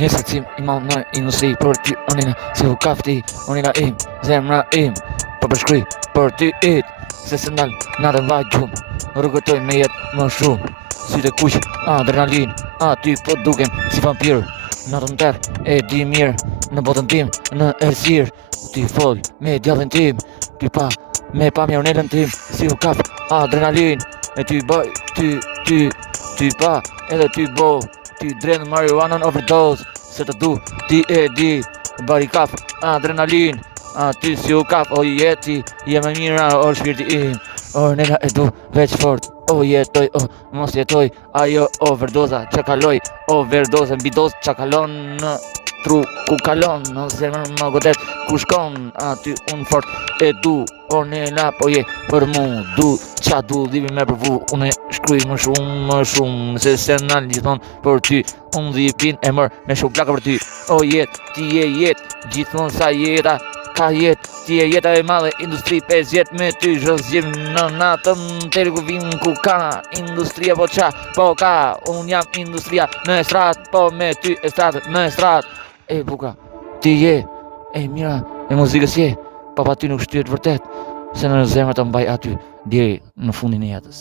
Nesër cim I mal në industri për ty onina si u kafti onina im zemra im po përshkruj për ty se se ndal natën vaj gjumë rrugëtoj me jetë më shumë sytë kuq adrenalin aty po dukem si vampir natën tërë e di mirë në botën tim në ersir ti fol me djallin tim ty pa me pa mionelën tim si u kap adrenalin e ty bëj ty pa edhe ty bo ty drenë marijuanën overdose se të du ti e di bari kap adrenalin ty si u kap o jeti je më mira o shpirti im o nena e du veç fort o jetoj o mos jetoj ajo overdoza që kaloj overdose mbi dozë që kalon në tru ku kalon në zemër më godet ku shkon aty unë fort e du o nena po je për mu du qa du dhivi me përvu unë shkruj më shumë se se në gjithon për ty unë dhipin e mërë me shumë plaka për ty o jet ti je jet gjithon sa jeta ka jet ti je jeta e madhe industri 5 jet me ty zhëzjim në natën teri ku vim ku ka industria po qa po ka unë jam industria në estrat po me ty estrat në estrat e buka ti je e mira e muzikës je pa ty nuk shtyhet vërtet se në zemër të mbaj aty deri në fundin e jetës